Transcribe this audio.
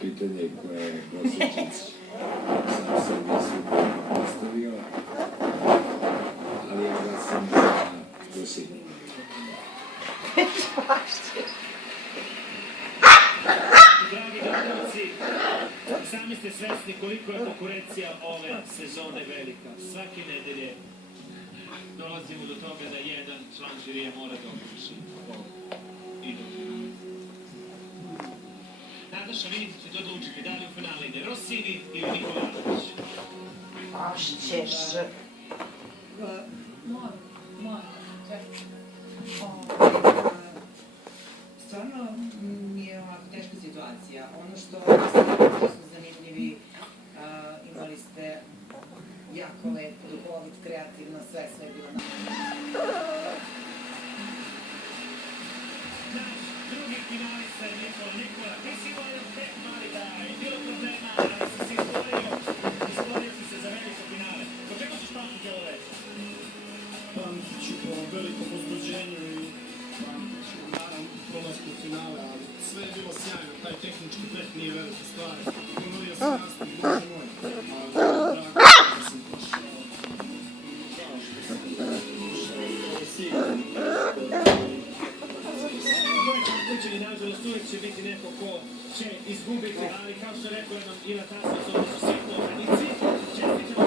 pitanje koje je Kosovčić sam sebi super postavio, ali ja glasam za Kosovčić. Dragi gledalci, sami ste svesni koliko je konkurencija ove sezone velika. Svake nedelje dolazimo do toga da jedan član žirija mora da obriši idu. Nataša, vidite ćete odlučiti da li u finale ide Rossini ili Nikola Alević. Pašćeš. Stvarno mi je ovako teška situacija. Ono što su zanimljivi, imali ste jako lepo, duhovit, kreativno, sve je bilo na... Naš drugi finalista je Nikola. Ti si imao jedan pet mali daj, bilo problema, ali si se izborio si se za veliko finale. Po čemu ćeš pamtiti ovo već? Pamtit ću po velikom uzbuđenju i pamtit ću naravno prolazku u finale, ali sve je bilo sjajno, taj tehnički pet nije velika stvar. Ponovio sam nastup, bože moj, ali drago da sam pošao, kao što sam pošao ovo sigurno. Kućeni, nažalost, uvijek će biti neko ko će izgubiti, ali kao što rekao nam Ila Tasovac, ovo su svi povranici. Čestitam